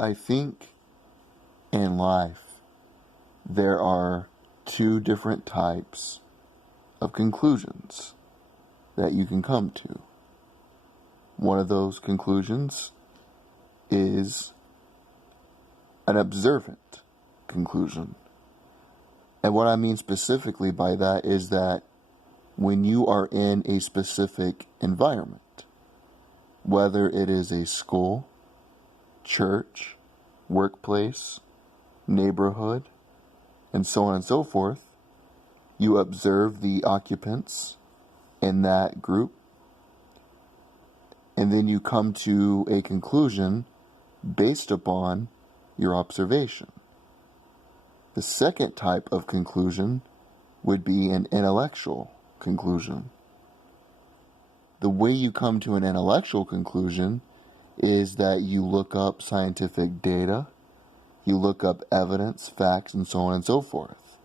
I think in life there are two different types of conclusions that you can come to. One of those conclusions is an observant conclusion. And what I mean specifically by that is that when you are in a specific environment, whether it is a school, church, workplace, neighborhood, and so on and so forth, you observe the occupants in that group, and then you come to a conclusion based upon your observation. The second type of conclusion would be an intellectual conclusion. The way you come to an intellectual conclusion is that you look up scientific data, you look up evidence, facts, and so on and so forth,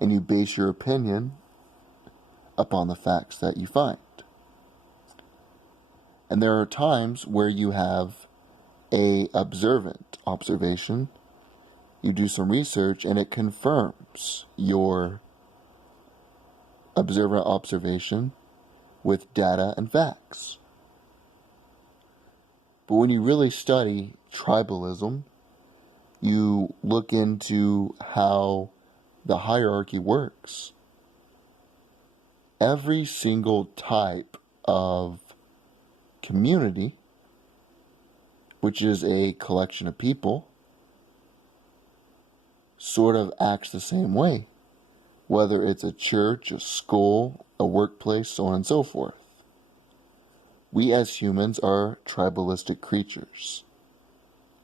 and you base your opinion upon the facts that you find. And there are times where you have a observant observation. You do some research and it confirms your observant observation with data and facts. But when you really study tribalism, you look into how the hierarchy works. Every single type of community, which is a collection of people, sort of acts the same way, whether it's a church, a school, a workplace, so on and so forth. We as humans are tribalistic creatures.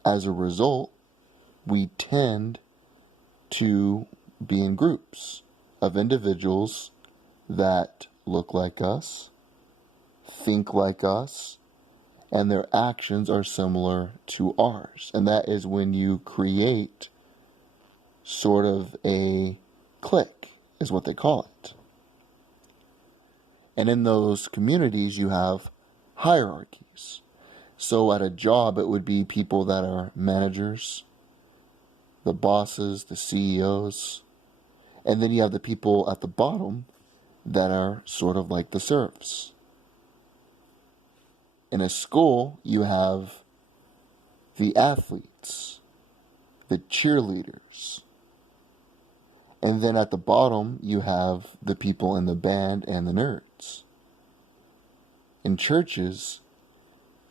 As a result, we tend to be in groups of individuals that look like us, think like us, and their actions are similar to ours. And that is when you create sort of a clique, is what they call it. And in those communities, you have hierarchies. So at a job, it would be people that are managers, the bosses, the CEOs, and then you have the people at the bottom that are sort of like the serfs. In a school, you have the athletes, the cheerleaders, and then at the bottom, you have the people in the band and the nerds. In churches,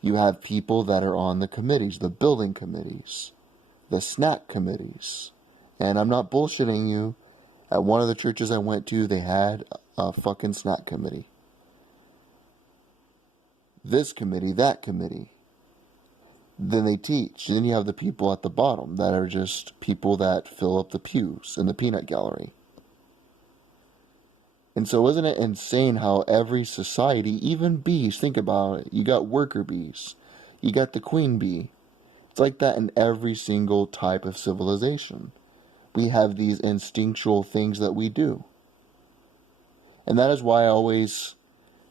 you have people that are on the committees, the building committees, the snack committees. And I'm not bullshitting you. At one of the churches I went to, they had a fucking snack committee. This committee, that committee. Then they teach. Then you have the people at the bottom that are just people that fill up the pews in the peanut gallery. And so isn't it insane how every society, even bees, think about it. You got worker bees. You got the queen bee. It's like that in every single type of civilization. We have these instinctual things that we do. And that is why I always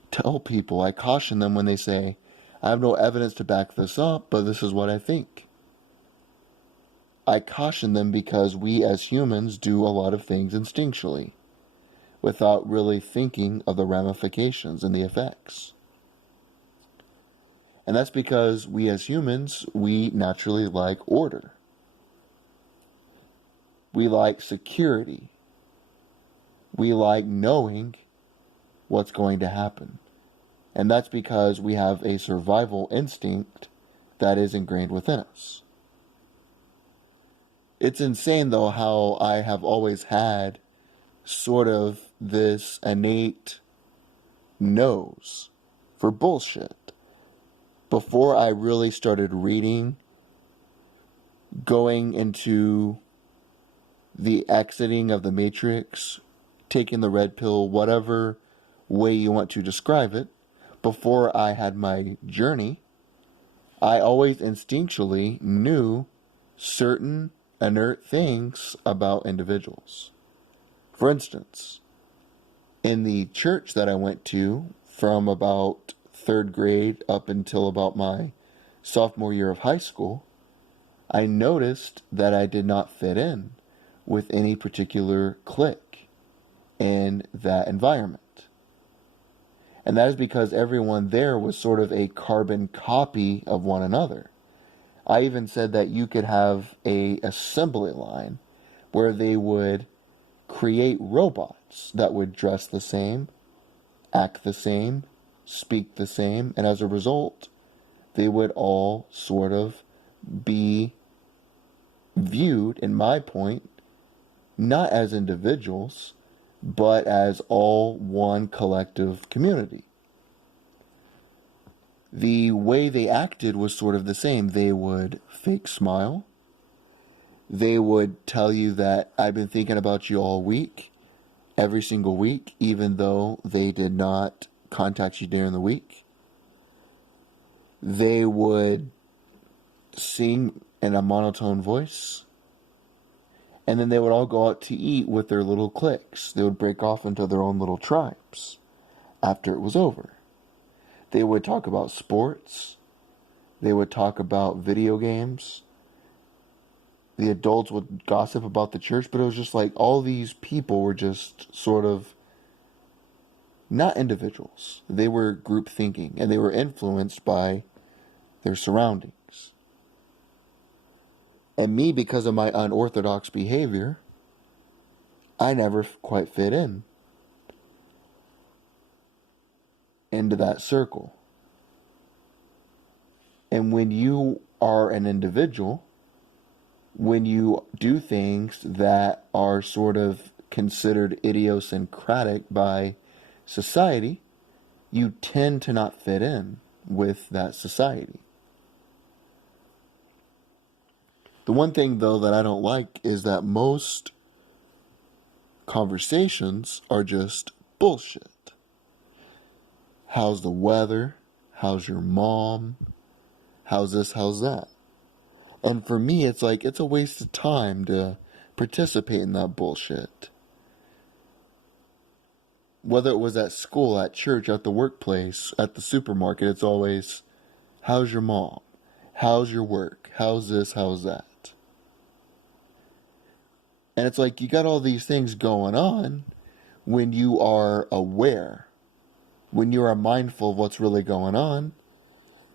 tell people, I caution them when they say, I have no evidence to back this up, but this is what I think. I caution them because we as humans do a lot of things instinctually, without really thinking of the ramifications and the effects. And that's because we as humans, we naturally like order. We like security. We like knowing what's going to happen. And that's because we have a survival instinct that is ingrained within us. It's insane, though, how I have always had sort of this innate nose for bullshit. Before I really started reading, going into the exiting of the Matrix, taking the red pill, whatever way you want to describe it, before I had my journey, I always instinctually knew certain inert things about individuals. For instance, in the church that I went to from about 3rd grade up until about my sophomore year of high school, I noticed that I did not fit in with any particular clique in that environment. And that is because everyone there was sort of a carbon copy of one another. I even said that you could have a assembly line where they would create robots that would dress the same, act the same, speak the same, and as a result, they would all sort of be viewed, in my point, not as individuals, but as all one collective community. The way they acted was sort of the same. They would fake smile. They would tell you that I've been thinking about you all week, every single week, even though they did not contact you during the week. They would sing in a monotone voice. And then they would all go out to eat with their little cliques. They would break off into their own little tribes after it was over. They would talk about sports. They would talk about video games. The adults would gossip about the church, but it was just like all these people were just sort of not individuals. They were group thinking, and they were influenced by their surroundings. And me, because of my unorthodox behavior, I never quite fit into that circle. And when you are an individual, when you do things that are sort of considered idiosyncratic by society, you tend to not fit in with that society. The one thing, though, that I don't like is that most conversations are just bullshit. How's the weather? How's your mom? How's this? How's that? And for me, it's like, it's a waste of time to participate in that bullshit. Whether it was at school, at church, at the workplace, at the supermarket, it's always, how's your mom? How's your work? How's this? How's that? And it's like, you got all these things going on when you are aware, when you are mindful of what's really going on.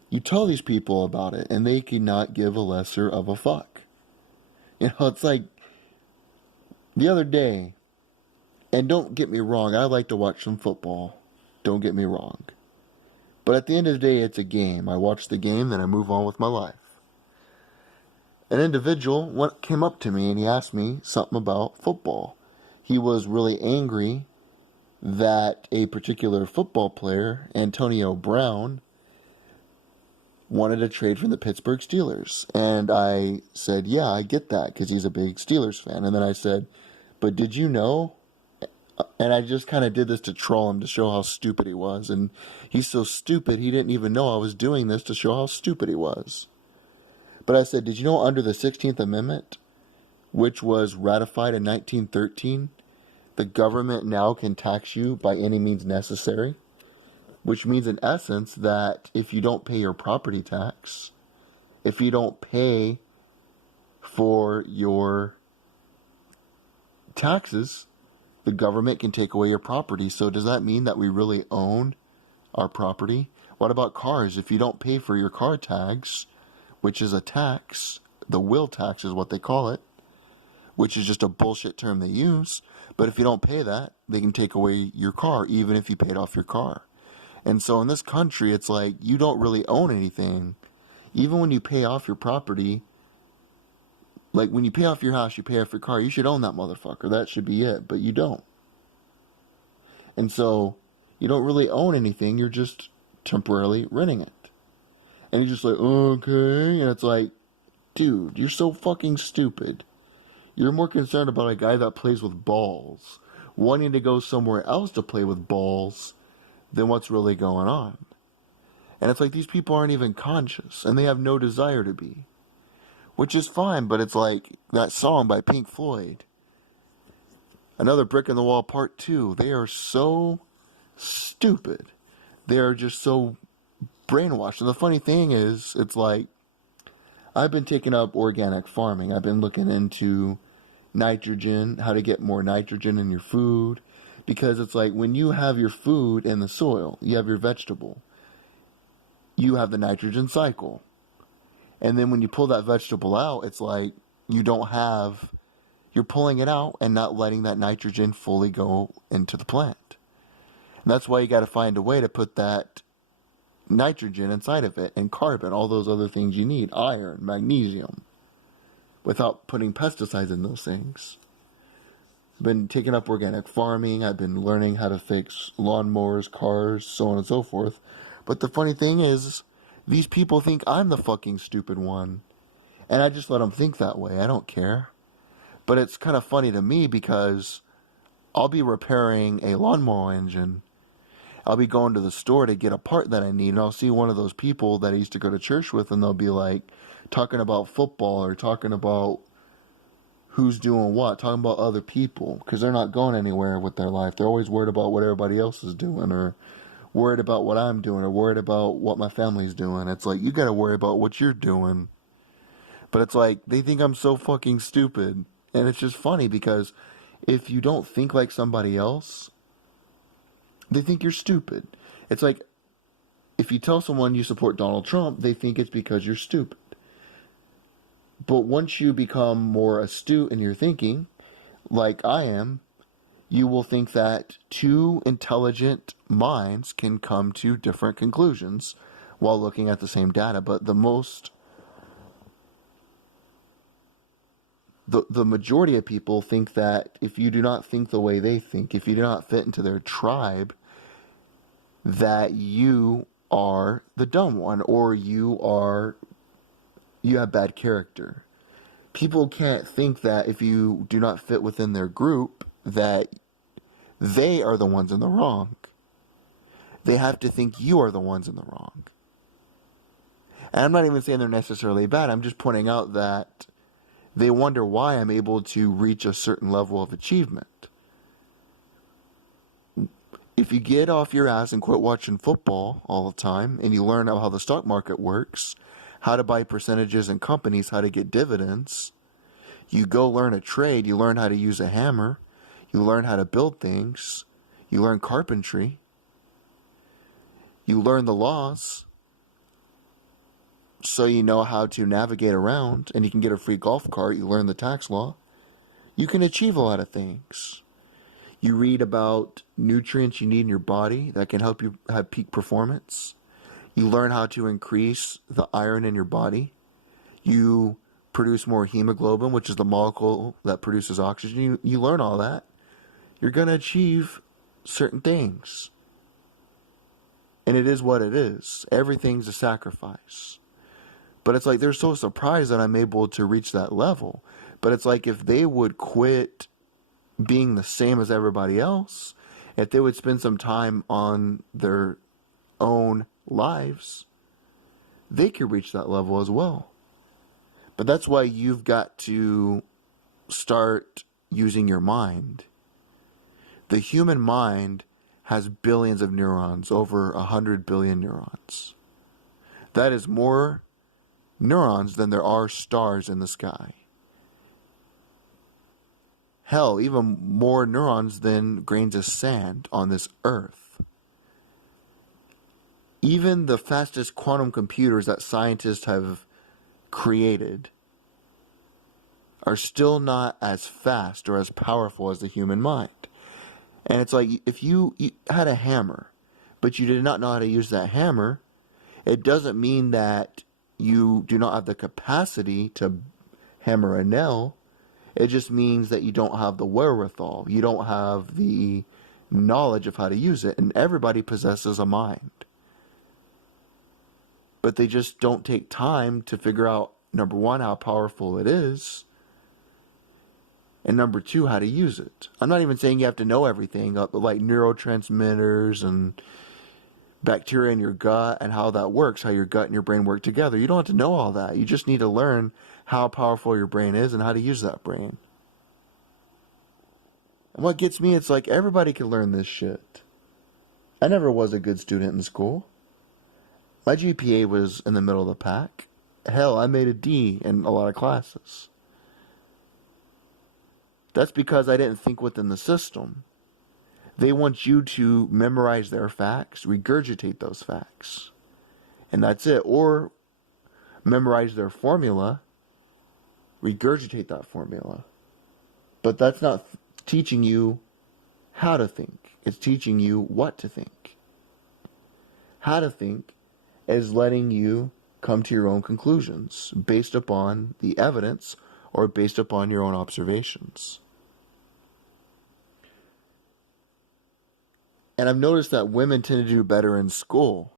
You tell these people about it, and they cannot give a lesser of a fuck. You know, it's like the other day, and don't get me wrong, I like to watch some football. Don't get me wrong. But at the end of the day, it's a game. I watch the game, then I move on with my life. An individual came up to me and he asked me something about football. He was really angry that a particular football player, Antonio Brown, wanted to trade from the Pittsburgh Steelers. And I said, yeah, I get that, because he's a big Steelers fan. And then I said, but did you know? And I just kind of did this to troll him, to show how stupid he was. And he's so stupid, he didn't even know I was doing this to show how stupid he was. But I said, did you know under the 16th Amendment, which was ratified in 1913, the government now can tax you by any means necessary? Which means, in essence, that if you don't pay your property tax, if you don't pay for your taxes, the government can take away your property. So does that mean that we really own our property? What about cars? If you don't pay for your car tags, which is a tax, the wheel tax is what they call it, which is just a bullshit term they use, but if you don't pay that, they can take away your car, even if you paid off your car. And so in this country, it's like, you don't really own anything. Even when you pay off your property, like when you pay off your house, you pay off your car, you should own that motherfucker. That should be it, but you don't. And so you don't really own anything, you're just temporarily renting it. And he's just like, okay, and it's like, dude, you're so fucking stupid. You're more concerned about a guy that plays with balls, wanting to go somewhere else to play with balls, than what's really going on. And it's like, these people aren't even conscious, and they have no desire to be. Which is fine, but it's like that song by Pink Floyd, Another Brick in the Wall Part 2. They are so stupid. They are just so brainwashed. And the funny thing is, it's like, I've been taking up organic farming. I've been looking into nitrogen, how to get more nitrogen in your food. Because it's like when you have your food in the soil, you have your vegetable, you have the nitrogen cycle. And then when you pull that vegetable out, it's like you don't have, you're pulling it out and not letting that nitrogen fully go into the plant. And that's why you got to find a way to put that nitrogen inside of it, and carbon, all those other things you need, iron, magnesium, without putting pesticides in those things. I've been taking up organic farming. I've been learning how to fix lawnmowers, cars, so on and so forth. But the funny thing is, these people think I'm the fucking stupid one. And I just let them think that way. I don't care. But it's kind of funny to me because I'll be repairing a lawnmower engine. I'll be going to the store to get a part that I need, and I'll see one of those people that I used to go to church with, and they'll be like talking about football or talking about who's doing what, talking about other people, because they're not going anywhere with their life. They're always worried about what everybody else is doing, or worried about what I'm doing, or worried about what my family's doing. It's like, you got to worry about what you're doing. But it's like, they think I'm so fucking stupid. And it's just funny because if you don't think like somebody else, they think you're stupid. It's like, if you tell someone you support Donald Trump, they think it's because you're stupid. But once you become more astute in your thinking, like I am, you will think that two intelligent minds can come to different conclusions while looking at the same data. But the majority of people think that if you do not think the way they think, if you do not fit into their tribe, that you are the dumb one, or you have bad character. People can't think that if you do not fit within their group, that they are the ones in the wrong. They have to think you are the ones in the wrong. And I'm not even saying they're necessarily bad. I'm just pointing out that they wonder why I'm able to reach a certain level of achievement. If you get off your ass and quit watching football all the time, and you learn how the stock market works, how to buy percentages in companies, how to get dividends, you go learn a trade, you learn how to use a hammer, you learn how to build things, you learn carpentry, you learn the laws, so you know how to navigate around, and you can get a free golf cart, you learn the tax law. You can achieve a lot of things. You read about nutrients you need in your body that can help you have peak performance. You learn how to increase the iron in your body. You produce more hemoglobin, which is the molecule that produces oxygen. You learn all that. You're going to achieve certain things. And it is what it is. Everything's a sacrifice. But it's like they're so surprised that I'm able to reach that level. But it's like if they would quit being the same as everybody else, if they would spend some time on their own lives, they could reach that level as well. But that's why you've got to start using your mind. The human mind has billions of neurons, over 100 billion neurons. That is more neurons than there are stars in the sky. Hell, even more neurons than grains of sand on this earth. Even the fastest quantum computers that scientists have created are still not as fast or as powerful as the human mind. And it's like, if you had a hammer, but you did not know how to use that hammer, it doesn't mean that you do not have the capacity to hammer a nail. It just means that you don't have the wherewithal. You don't have the knowledge of how to use it. And everybody possesses a mind. But they just don't take time to figure out, number one, how powerful it is. And number two, how to use it. I'm not even saying you have to know everything, like neurotransmitters and bacteria in your gut and how that works, how your gut and your brain work together. You don't have to know all that. You just need to learn how powerful your brain is and how to use that brain. And what gets me, it's like everybody can learn this shit. I never was a good student in school. My GPA was in the middle of the pack. Hell, I made a D in a lot of classes. That's because I didn't think within the system. They want you to memorize their facts, regurgitate those facts, and that's it. Or memorize their formula, regurgitate that formula. But that's not teaching you how to think. It's teaching you what to think. How to think is letting you come to your own conclusions based upon the evidence or based upon your own observations. And I've noticed that women tend to do better in school